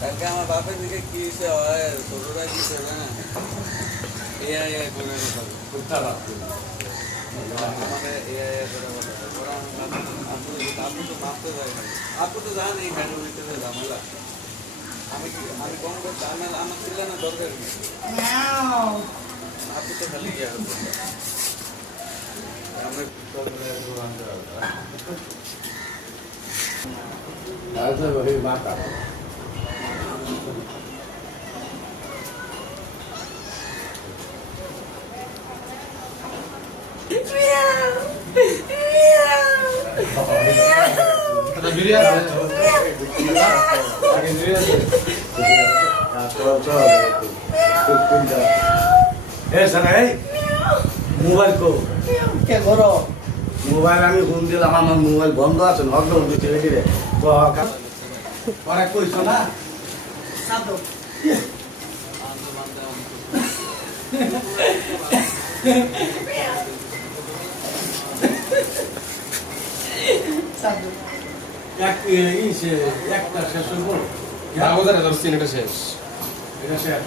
কালকে আমার বাপের দিকে কি হয়েছে হয় ছোটরা দিচ্ছে না এআই করে আমাদের এআই করে ওরা আপনি তো মাপতে যায় না আপনি তো জানেন এই ফ্যামিলিতে ঝামেলা আমি কম করতে আমার ছিল না দরকার নেই আপনি তো খালি গিয়ে আমরা মাতা মোবাইল কো কে করো মোবাইল আমি ফোন দিলাম আমার মোবাইল বন্ধ আছে লকডাউন দিচ্ছে রে তো পরে কইছো না সাদো সাদো একটা শেষ হইব আমাদের শেষ এটা শেষ